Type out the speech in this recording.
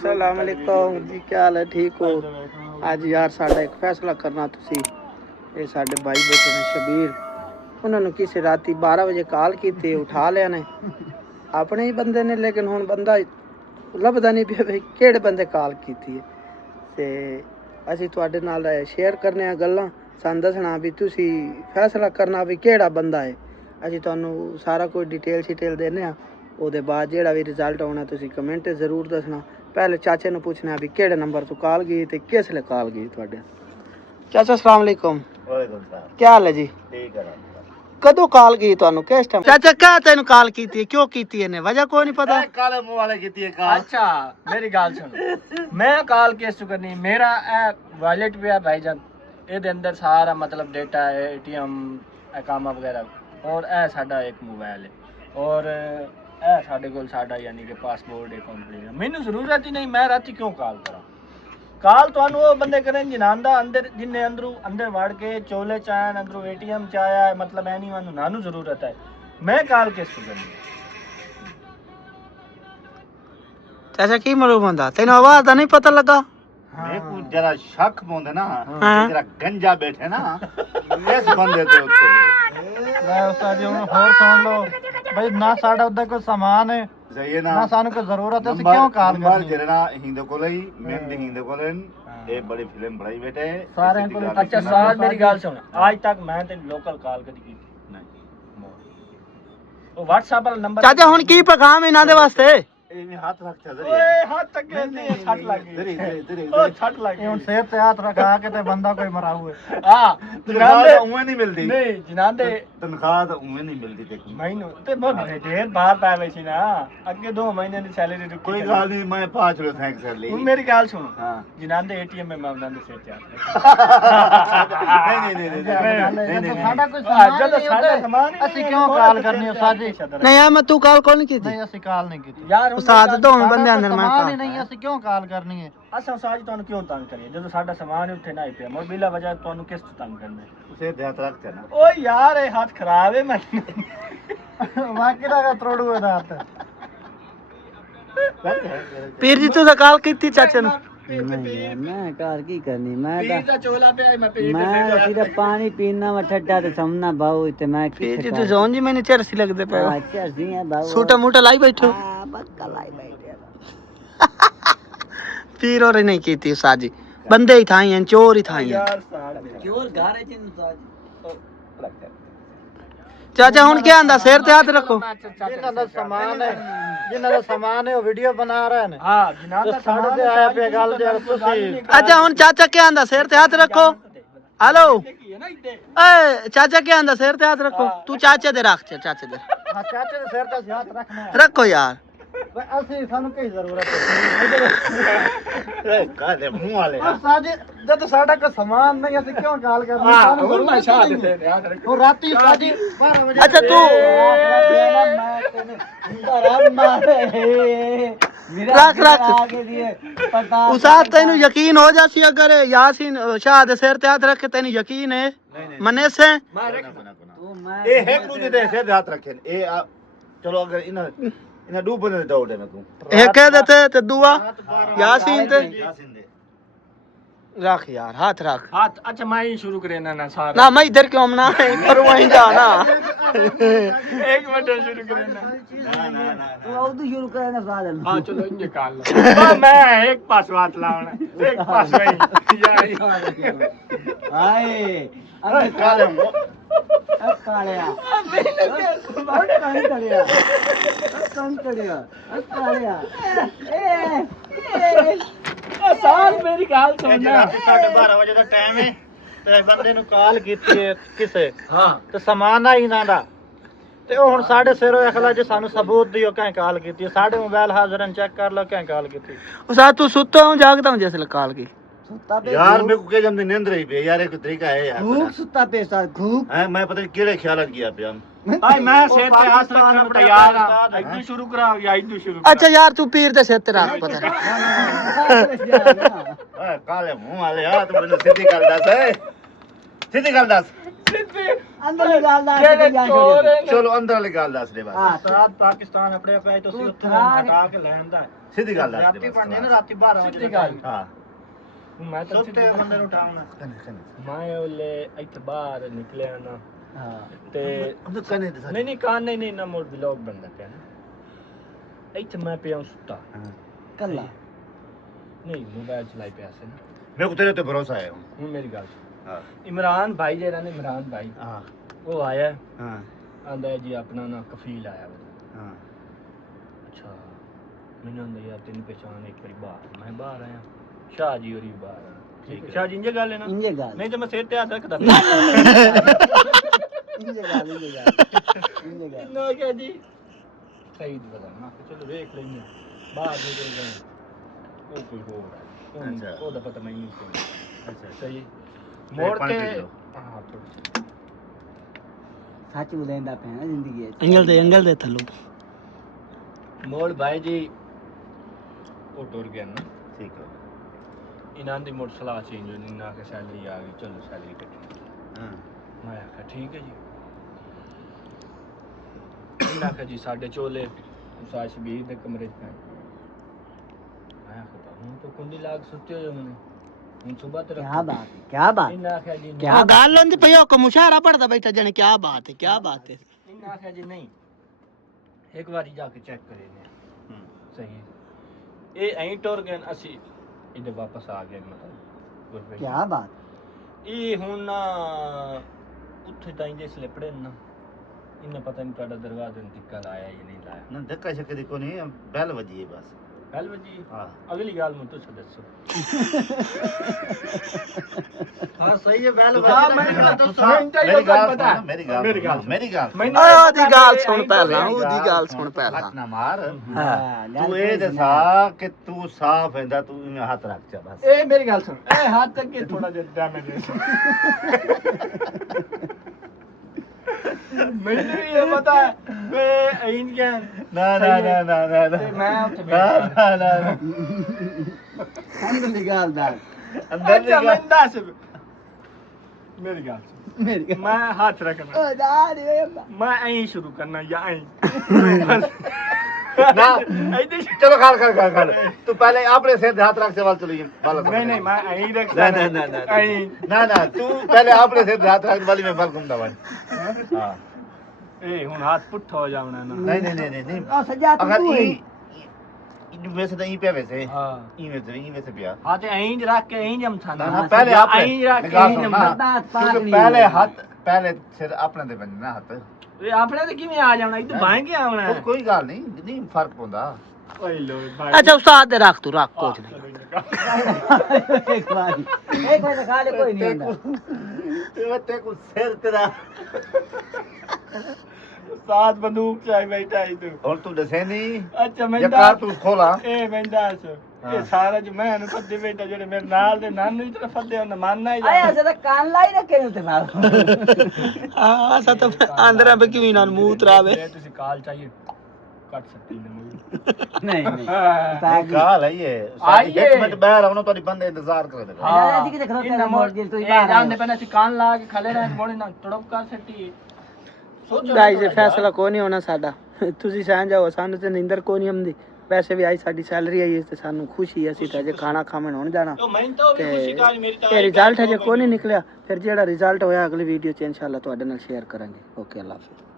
अस्सलाम वालेकुम जी, क्या हाल है? ठीक हो? आज यार साडा एक फैसला करना तुसी। ये साडे भाई बैठे ने शबीर, उन्होंने किसी राती 12 बजे कॉल की थी, उठा लिया ने अपने ही बंदे ने, लेकिन हुण बंदा लभदा नहीं पिया भाई केड़े बंदे कॉल की थी। ते असीं तुहाडे नाल शेयर करने आ गल्लां, सानूं दसना भी तुसी फैसला करना भी केड़ा बंदा है। असीं तुहानूं सारा कुछ डिटेल शिटेल देने आ, ਉਹਦੇ ਬਾਅਦ ਜਿਹੜਾ ਵੀ ਰਿਜ਼ਲਟ ਆਉਣਾ ਤੁਸੀਂ ਕਮੈਂਟ ਜ਼ਰੂਰ ਦੱਸਣਾ। ਪਹਿਲੇ ਚਾਚੇ ਨੂੰ ਪੁੱਛਣਾ ਵੀ ਕਿਹੜੇ ਨੰਬਰ ਤੋਂ ਕਾਲ ਗਈ ਤੇ ਕਿਸ ਲਈ ਕਾਲ ਗਈ ਤੁਹਾਡੇ। ਚਾਚਾ अस्सलाम वालेकुम। वालेकुम सलाम। क्या हाल है जी? ठीक है। कदों काल गई ਤੁਹਾਨੂੰ ਕਿਸ ਟਾਈਮ? ਚਾਚਾ ਕਿਆ ਤੈਨੂੰ ਕਾਲ ਕੀਤੀ ਕਿਉਂ ਕੀਤੀ ਇਹਨੇ? ਵਜ੍ਹਾ ਕੋਈ ਨਹੀਂ ਪਤਾ। काले मुंह वाले की है काल। अच्छा मेरी गाल सुनो, मैं काल किस चु करनी, मेरा वॉलेट पे है भाईजान, ਇਹਦੇ ਅੰਦਰ ਸਾਰਾ ਮਤਲਬ ਡੇਟਾ ਹੈ, एटीएम ਅਕਾਮਾ ਵਗੈਰਾ, और ਇਹ ਸਾਡਾ ਇੱਕ ਮੋਬਾਈਲ ਹੈ, और ਇਹ ਸਾਡੇ ਕੋਲ ਸਾਡਾ ਯਾਨੀ ਕਿ ਪਾਸਪੋਰਟ ਹੈ ਕੰਪਨੀ ਦਾ। ਮੈਨੂੰ ਜ਼ਰੂਰਤ ਹੀ ਨਹੀਂ, ਮੈਂ ਰਾਤੀ ਕਿਉਂ ਕਾਲ ਕਰਾਂ? ਕਾਲ ਤੁਹਾਨੂੰ ਉਹ ਬੰਦੇ ਕਰਨ ਜਿਨ੍ਹਾਂ ਦਾ ਅੰਦਰ, ਜਿੰਨੇ ਅੰਦਰ ਵੜ ਕੇ ਚੋਲੇ ਚਾਣ ਅੰਦਰੋਂ एटीएम ਚ ਆਇਆ, ਮਤਲਬ ਐ ਨਹੀਂ ਮੈਨੂੰ ਨਾਨੂੰ ਜ਼ਰੂਰਤ ਹੈ, ਮੈਂ ਕਾਲ ਕਿਸ ਨੂੰ ਕਰਨੀ? ਚਾਚਾ ਕੀ ਮਾਲੂਮ ਹੁੰਦਾ ਤੈਨੂੰ? ਆਵਾਜ਼ ਦਾ ਨਹੀਂ ਪਤਾ ਲੱਗਾ? मेरे को जरा शक पौंदे ना, जरा गंजा बैठे ना इस बंदे ते उत्ते ਲੈ ਉਸਤਾਦ ਜੀ ਹੁਣ ਹੋਰ ਸੁਣ ਲਓ ਬਈ, ਨਾ ਸਾਡਾ ਉਹਦਾ ਕੋਈ ਸਮਾਨ ਹੈ सही है ना, ਨਾ ਸਾਨੂੰ ਕੋਈ ਜ਼ਰੂਰਤ ਹੈ, ਅਸੀਂ ਕਿਉਂ ਕਾਲ नंबर ਕਰਨੀ? जेरे ना हिंदे को लई मैं दी हिंदे को लेन ये बड़ी फिल्म बनाई बैठे ਸਾਰਿਆਂ ਕੋਲ। ਅੱਛਾ ਸਾਜ ਮੇਰੀ ਗੱਲ ਸੁਣ, ਅੱਜ ਤੱਕ ਮੈਂ ਤੇ ਲੋਕਲ ਕਾਲ ਕਦੀ ਕੀਤੀ ਨਹੀਂ। ਉਹ WhatsApp ਵਾਲਾ ਨੰਬਰ ਚਾਚਾ ਹੁਣ ਕੀ ਪੈਗਾਮ ਇਹਨਾਂ ਦੇ ਵਾਸਤੇ? ये हाथ रख चल ਓਏ ਹੱਥ ਤੱਕ ਗਏ, ਛੱਟ ਲੱਗ ਗਈ, धीरे धीरे ਉਹ ਛੱਟ ਲੱਗ ਗਈ। ਹੁਣ ਸਿਰ ਤੇ ਹੱਥ ਰਖਾ ਕੇ ਤੇ ਬੰਦਾ ਕੋਈ ਮਰਾਊ ਹੈ। तनख्वाह ਜਿਨਾਂਦੇ तो उम्मीद नहीं मिलती, ਨਹੀਂ ਜਿਨਾਂਦੇ तनख्वाह तो उम्मीद नहीं मिलती देखो। ਮੈਨੂੰ ਤੇ ਮੈਂ ਢੇਰ ਬਾਹਰ ਪੈ ਗਈ ਸੀ ਨਾ, ਅੱਗੇ 2 ਮਹੀਨਿਆਂ ਦੀ ਸੈਲਰੀ ਰੁਕੀ। कोई गाल नहीं, मैं 5 रुपए थैंक कर ली। ਹੁਣ ਮੇਰੀ ਗੱਲ ਸੁਣ, हाँ ਜਿਨਾਂਦੇ ATM ਮੈਂ ਉਹਨਾਂ ਦੇ ਸਿਰ ਤੇ ਹੱਥ नहीं ਸਾਡਾ ਕੋਈ ਸਮਾਨ ਨਹੀਂ, ਸਾਡਾ ਸਮਾਨ ਅਸੀਂ ਕਿਉਂ ਕਾਲ ਕਰਨੀ ਉਸਤਾਦ ਜੀ? ਨਹੀਂ ਆ ਮੈਂ ਤੂੰ ਕਾਲ ਕੋਈ ਨਹੀਂ ਕੀਤੀ। ਨਹੀਂ ਅਸੀਂ ਕਾਲ ਨਹੀਂ ਕੀਤੀ ਯਾਰ। ਉਸਤਾਦ ਦੋਵੇਂ ਬੰਦੇ ਅੰਦਰ ਮੈਂ ਸਮਾਨ ਹੀ ਨਹੀਂ, ਅਸੀਂ ਕਿਉਂ ਕਾਲ ਕਰਨੀ ਹੈ? ਅਸਾਂ ਸਾਜ ਤੁਹਾਨੂੰ ਕਿਉਂ ਤੰਗ ਕਰੀਏ ਜਦੋਂ ਸਾਡਾ ਸਮਾਨ ਉੱਥੇ ਨਾ ਹੀ ਪਿਆ? ਮੈਂ ਬਿਲਾ ਵਜ੍ਹਾ ਤੁਹਾਨੂੰ ਕਿਸ ਤੋਂ ਤੰਗ ਕਰਨਾ? उसे ध्यान रखते ना। ਓਏ ਯਾਰ ਇਹ ਹੱਥ ਖਰਾਬ ਹੈ ਮੈਨੂੰ ਵਾਕਿਆ ਦਾ ਤਰੋੜੂ ਇਹਦਾ ਹੱਥ। ਪੀਰ ਜੀ ਤੁਸੀਂ ਕਾਲ ਕੀਤੀ ਚਾਚੇ ਨੂੰ? ਨਹੀਂ ਮੈਂ ਕਾਲ ਕੀ ਕਰਨੀ, ਮੈਂ ਪੀਰ ਦਾ ਚੋਲਾ ਪਿਆ, ਮੈਂ ਪੀਰ ਮੈਂ ਸਿਰਫ ਪਾਣੀ ਪੀਣਾ ਵਾ ਠੱਡਾ ਤੇ ਸਮਨਾ ਬਾਉ ਤੇ ਮੈਂ ਪੀਰ ਜੀ ਤੁਸੀਂ ਜੀ ਮੈਨੂੰ ਚਰਸੀ ਲੱਗਦੇ ਪਏ ਹੋ। ਅੱਛਾ ਸੀ ਹੈ ਬਾਉ, ਛੋਟਾ ਮੋਟਾ ਲਾਈ ਬੈਠੋ। ਹਾਂ ਬੱਕਾ ਲਾਈ ਬੈਠੇ ਪੀਰ ਹੋਰ ਨਹੀਂ ਕੀਤੀ ਸਾਜੀ, ਬੰਦੇ ਹੀ ਥਾਈ ਹਨ, ਚੋਰ ਹੀ ਥਾਈ ਹਨ। ਯਾਰ ਸਾੜ ਚੋਰ ਘਾਰੇ ਚ ਚਾਚਾ ਹੁਣ ਕੀ ਆਂਦਾ? ਸਿਰ ਤੇ ਹੱਥ ਰੱਖੋ। ਜਿਨ੍ਹਾਂ ਦਾ ਸਮਾਨ ਹੈ, ਜਿਨ੍ਹਾਂ ਦਾ ਸਮਾਨ ਹੈ ਉਹ ਵੀਡੀਓ ਬਣਾ ਰਹੇ ਨੇ। ਹਾਂ ਜਿਨ੍ਹਾਂ ਦਾ ਸਮਾਨ ਤੇ ਆਇਆ ਪਿਆ ਗੱਲ ਤੇ ਤੁਸੀਂ। ਅੱਛਾ ਹੁਣ ਚਾਚਾ ਕੀ ਆਂਦਾ? ਸਿਰ ਤੇ ਹੱਥ ਰੱਖੋ। हेलो चाचा क्या आंदा? सिर ते हाथ रखो। तू चाचे दे रख, चाचे दे। हां चाचे दे सिर ते हाथ रखना है। रखो यार, ਅਸੀਂ ਸਾਨੂੰ ਕੀ ਜ਼ਰੂਰਤ ਹੈ? काले मुंह वाले ਸਾਡੇ ਜਦ ਸਾਡਾ ਕੋਈ ਸਮਾਨ ਨਹੀਂ, ਅਸੀਂ ਕਿਉਂ ਕਾਲ ਕਰਨੀ? ਸਾਨੂੰ ਹੋਰ ਮੈਂ ਛਾੜ ਦੇ ਯਾਦ ਰੱਖੋ। ਰਾਤੀ ਸਾਡੀ 12 ਵਜੇ। अच्छा तू रख रख उसाद तेन यकीन हो जासी अगर यासीन शाह दे सिर ते हाथ रख के तेन यकीन है मने से ए है कुछ दे से हाथ रखे ए चलो अगर इना डूब ने दौड़े में तू एक कह देते ते दुआ यासीन ते रख यार, हाथ रख हाथ। अच्छा मैं ही शुरू करे ना सारा ना, मैं इधर क्यों ना करूं वहीं जाना। एक मिनट शुरू करे ना तू उधर शुरू करे ना सादन। हां चलो ये काल लो। मैं एक पास बात लावना, एक पास वही यार। हाय अरे काले कालिया बहुत काली कालिया कौन कालिया कालिया ए साल मेरी गाल सुनना। 12:30 ਵਜੇ ਦਾ ਟਾਈਮ ਹੈ ਤੇ ਬੰਦੇ ਨੂੰ ਕਾਲ ਕੀਤੀ ਹੈ ਕਿਸੇ, ਹਾਂ ਤੇ ਸਮਾਨ ਆ ਇਹਨਾਂ ਦਾ, ਤੇ ਉਹ ਹੁਣ ਸਾਡੇ ਸਿਰੋਂ ਅਖਲਾ ਜੇ ਸਾਨੂੰ ਸਬੂਤ ਦਿਓ ਕਹੀਂ ਕਾਲ ਕੀਤੀ। ਸਾਡੇ ਮੋਬਾਈਲ ਹਾਜ਼ਰਨ ਚੈੱਕ ਕਰ ਲਓ ਕਹੀਂ ਕਾਲ ਕੀਤੀ। ਉਹ ਸਾਥ ਤੂੰ ਸੁੱਤਾ ਹੂੰ ਜਾਗਦਾ ਹੂੰ ਜੈਸੇ ਕਾਲ की यार मेरे को के जम नींद रही पे यार, एक तरीका है यार घूक सुता पे साथ घूक है। मैं पता नहीं केड़े ख्याल किया पे हम भाई मैं सिर पे हाथ रखने पर तैयार हां। इधर शुरू कराओ या इधर शुरू? अच्छा यार तू पीर दे सिर ते रख पता काले मुंह वाले यार, तू मैंने सीधी गल दस है, सीधी गल दस ਅੰਦਰ ਦੀ ਗੱਲ ਦੱਸ ਜਿਹੜੇ ਕੇ ਜਾਣ ਚੋਰ ਛੋੜੀ ਨੇ। ਚਲੋ ਅੰਦਰ ਵਾਲੀ ਗੱਲ ਦੱਸ ਦੇ ਬਸ ਹਾਂ ਉਸਤਾਦ ਪਾਕਿਸਤਾਨ ਆਪਣੇ ਪਿਆ ਤੁਸੀਂ ਤੂੰ ਉੱਥੇ ਥਰਾਕ- ਹਟਾ ਕੇ ਲੈਣ ਦਾ ਸਿੱਧੀ ਗੱਲ ਦੱਸ ਦੇ ਰਾਤੀ ਪੜਨੇ ਨਾ ਰਾਤੀ 12 ਵਜੇ ਸਿੱਧੀ ਗੱਲ। ਹਾਂ ਮੈਂ ਤਾਂ ਸੁੱਤੇ ਬੰਦੇ ਨੂੰ ਉਠਾਉਣਾ ਮੈਂ ਉਹਲੇ ਇੱਥੇ ਬਾਹਰ ਨਿਕਲਿਆ ਨਾ ਹਾਂ ਤੇ ਅੰਦਰ ਕਨੇ ਦੇ ਨਹੀਂ ਕਾਨ ਨਹੀਂ ਨਾ ਮੋੜ ਵਲੌਗ ਬਣਦਾ ਪਿਆ ਨਾ ਇੱਥੇ ਮੈਂ ਪਿਆ ਸੁੱਤਾ ਕੱਲਾ ਨਹੀਂ ਮੋਬਾਈਲ ਚਲਾਈ ਪਿਆ ਸੀ ਨਾ ਮੇਰੇ ਕੋ ਤੇਰੇ ਤੇ ਭਰੋਸਾ ਹੈ ਹੁਣ ਮੇਰੀ ਗੱਲ ਸੁਣ। ਹਾਂ ਇਮਰਾਨ ਭਾਈ ਜਿਹੜਾ ਨੇ ਇਮਰਾਨ ਭਾਈ ਹਾਂ ਉਹ ਆਇਆ ਹਾਂ ਆਂਦਾ ਜੀ ਆਪਣਾ ਨਾ ਕਫੀਲ ਆਇਆ ਵਾ ਹਾਂ ਅੱਛਾ ਮੈਨੂੰ ਆਂਦਾ ਯਾਰ ਤੈਨੂੰ ਪਛਾਣ ਇੱਕ ਵਾਰੀ ਬਾਹਰ ਮੈਂ ਬਾਹਰ ਆਇਆ ਸ਼ਾਹ ਜੀ ਹੋਰੀ ਬਾਹਰ ਆ ਠੀਕ ਹੈ ਸ਼ਾਹ ਜੀ ਇੰਜੇ ਗੱਲ ਹੈ ਨਾ ਇੰਜੇ ਗੱਲ ਨਹੀਂ ਤਾਂ ਮੈਂ ਸਿਰ ਤੇ ਹੱਥ ਰੱਖਦਾ ਇੰਜੇ ਗੱਲ ਇੰਜੇ ਗੱਲ ਨਾ ਕਿਹਾ ਜੀ ਸਹੀ ਬਤਾ ਨਾ ਚਲੋ ਵੇਖ ਲੈਂਦੇ ਬਾਹਰ ਨਿਕਲ ਗਏ ਉਹ ਕੋਈ ਹੋਰ ਹੈ ਅੱਛਾ। ਉਹਦਾ ਪਤਾ ਮੈਨੂੰ ਨਹੀਂ ਅੱਛਾ ਸਹੀ ਮੋੜ ਮੋੜ ਕੇ ਕੇ ਹਾਂ ਥੋੜੀ ਸੱਚ ਬੁਲੇਂਦਾ ਪੈਣਾ ਜ਼ਿੰਦਗੀ ਵਿੱਚ ਅੰਗਲ ਦੇ ਥੱਲੋਂ ਮੋੜ ਭਾਈ ਜੀ ਉਹ ਟੁਰ ਗਿਆ ਨਾ ਠੀਕ ਹੈ ਇਹਨਾਂ ਦੀ ਮੋੜ ਸਲਾਹ ਚੇਂਜ ਹੋਣੀ ਨਾ ਕਿ ਸੈਲਰੀ ਆ ਗਈ ਚਲੋ ਸੈਲਰੀ ਕੱਟਣੀ ਹਾਂ ਮੈਂ ਆਖਿਆ ਠੀਕ ਹੈ ਜੀ ਇਹਨਾਂ ਆਖਿਆ ਜੀ ਸਾਡੇ ਚੋਲੇ ਉਸਾ ਸ਼ਬੀਰ ਦੇ ਕਮਰੇ 'ਚ ਪਏ ਮੈਂ ਆਖਿਆ ਹੁਣ ਤਾਂ ਕੁੰਡੀ ਲਾਗ ਸੁੱਤੇ ਹੋਏ ਉਹਨੇ ਹੁਣ ਸਵੇਰ ਤੱਕ ਕੀ ਬਾਤ ਹੈ ਕੀ ਬਾਤ ਇਹਨਾਂ ਆਖਿਆ ਜੀ ਕਿਆ ਉਹ ਗੱਲ ਹੁੰਦੀ ਪਈ ਉਹ ਮੁਸ਼ਾਰਾ ਪੜਦਾ ਬੈਠਾ ਜਣੇ ਕੀ ਬਾਤ ਹੈ ਕੀ ਬਾਤ ਹੈ ਇਹਨਾਂ ਆਖਿਆ ਜੀ ਨਹੀਂ ਇੱਕ ਵਾਰੀ ਜਾ ਕੇ ਚੈੱਕ ਕਰੇ ਨੇ ਹੂੰ ਸਹੀ ਹੈ। ਇਹ ਐਂ ਟੁਰ ਗਏ ਨੇ, ਅਸੀਂ ਇਹਦੇ ਵਾਪਸ ਆ ਗਏ ਮਤਲਬ ਗੁਰਬੇ ਕੀ ਬਾਤ ਇਹ ਹੁਣ ਨਾ ਉੱਥੇ ਤਾਂ ਇਹਦੇ ਸਲਿਪੜੇ ਨਾ ਇਹਨਾਂ ਪਤਾ ਨਹੀਂ ਤੁਹਾਡਾ ਦਰਵਾਜ਼ੇ ਨੂੰ ਟਿੱਕਾ ਲਾਇਆ ਜਾਂ ਨਹੀਂ ਲਾਇਆ ਨਾ ਧੱਕਾ ਸ਼ੱਕੇ ਦੀ ਕੋਈ ਨਹੀਂ ਬੈਲ ਵੱਜੀ ਹੈ ਬਸ ਗੱਲ ਵਜੀ ਹਾਂ ਅਗਲੀ ਗੱਲ ਮੈਨੂੰ ਤੁਸੀਂ ਦੱਸੋ ਹਾਂ ਸਹੀ ਹੈ ਵੈਲ ਹਾਂ, ਮੈਨੂੰ ਤਾਂ ਦੱਸੋ। ਮੈਨੂੰ ਤਾਂ ਇਹ ਮੇਰੀ ਗੱਲ ਪਤਾ। ਸੁਣ, ਮੇਰੀ ਗੱਲ ਮੇਰੀ ਗੱਲ ਸੁਣ, ਮੇਰੀ ਗੱਲ ਮੈਨੂੰ ਉਹਦੀ ਗੱਲ ਸੁਣ ਐਂ ਪਹਿਲਾਂ ਟੁਰ ਗਏ। ਉਹਦੀ ਗੱਲ ਸੁਣ ਪਹਿਲਾਂ ਹੱਥ ਨਾ ਮਾਰ ਹਾਂ ਤੂੰ ਇਹ ਦੱਸਾ ਕਿ ਤੂੰ ਸਾਫ਼ ਹੈਂਦਾ ਤੂੰ ਇਵੇਂ ਹੱਥ ਰੱਖ ਚਾ ਬਸ ਇਹ ਮੇਰੀ ਗੱਲ ਸੁਣ ਇਹ ਹੱਥ ਅੱਗੇ ਥੋੜਾ ਜਿਹਾ ਡੈਮੇਜ ਹੈ ਮੈਨੂੰ ਵੀ ਇਹ ਪਤਾ ਹੈ ਵੇ ਇੰਡੀਆ ਨਾ ਨਾ ਨਾ ਨਾ ਨਾ ਨਾ ਤੇ ਮੈਂ ਉੱਥੇ ਨਾ ਨਾ ਨਾ ਅੰਦਰ ਦੀ ਗੱਲ ਦੱਸ ਅੰਦਰ ਦੀ ਅੱਛਾ ਗੱਲ ਮੈਂ ਦੱਸ ਮੇਰੀ ਗੱਲ ਸੁਣ ਮੇਰੀ ਮੈਂ ਹੱਥ ਰੱਖਣਾ ਓ ਦਾ ਰੇ ਮੈਂ ਐਂ ਸ਼ੁਰੂ ਕਰਨਾ ਜਾਂ ਐਂ ਨਾ ऐसे चलो खाल खाल खाल खाल तू पहले अपने सिर पे हाथ रख से वाल चलो ये वाला नहीं नहीं मैं यहीं रखता ना ना ना ना यहीं ना ना तू पहले अपने सिर पे हाथ रख वाली में बाल घूमता वाली हां ए हुन हाथ पुट्ठा हो जावना ना नहीं नहीं नहीं नहीं ਆ ਸਜਾ ਤੂੰ अगर है ये वैसे तो यहीं पे वैसे हां यहीं वैसे पिया हाथ यहीं रख के यहीं जमता ना ना ना पहले आप यहीं रख के निकाल यहीं दो ना जमता क्योंकि पहले हाथ पहले सिर अपने दे बनना ना हाथ ए आपने तो किवें आ जावना इधर बाएं के आवना है कोई गल नहीं नहीं फर्क होंदा ओए लो भाई अच्छा उस्ताद दे रख तू रख कुछ नहीं एक बार खा ले कोई नहीं होता ते को सिर तेरा साथ बंदूक चाहे बैठा है तू और तू दसे नहीं अच्छा मैं ये कार तू खोला ए मैं दस हाँ। ये सारा जो मैं फद्दे बैठा जेड़े मेरे नाल दे नानू ही तरफ फद्दे होंदा मानना ही आया से तो कान लाई रखे ने ते मारो हां सा तो अंदर पे क्यों ना मुंह तरावे ये तुसी काल चाहिए काट सकती है मुझे नहीं नहीं हां काल है ये आइए। एक मिनट बाहर आओ ना तो बंदे इंतजार कर रहे हाँ। जी के खलोते ना मोड़ दिल तू ही बाहर जान दे पहले सी कान ला के खले रहे मोड़े ना तड़प कर सटी सोचो गाइस ਇਹ ਫੈਸਲਾ ਕੋਈ ਨਹੀਂ ਹੋਣਾ ਸਾਡਾ ਤੁਸੀਂ ਸਹਿ ਜਾਓ ਸਾਨੂੰ ਤੇ ਨਿੰਦਰ ਕੋਈ ਨਹੀਂ ਆਉਂਦੀ ਵੈਸੇ ਵੀ ਆਈ ਸਾਡੀ ਸੈਲਰੀ ਆਈ ਤੇ ਸਾਨੂੰ ਖੁਸ਼ੀ ਅਸੀਂ ਤਾਂ ਅਜੇ ਖਾਣਾ ਖਾਣ ਹੁਣ ਜਾਣਾ तो मैं तो भी खुशी काल मेरी तो ਇਹ ਰਿਜ਼ਲਟ ਅਜੇ ਕੋਈ ਨਹੀਂ ਨਿਕਲਿਆ ਫਿਰ ਜਿਹੜਾ ਰਿਜ਼ਲਟ ਹੋਇਆ ਅਗਲੀ ਵੀਡੀਓ 'ਚ ਇਨਸ਼ਾਅੱਲਾ ਤੁਹਾਡੇ ਨਾਲ ਸ਼ੇਅਰ ਕਰਾਂਗੇ ਓਕੇ ਅੱਲਾ ਹਾਫਿਜ਼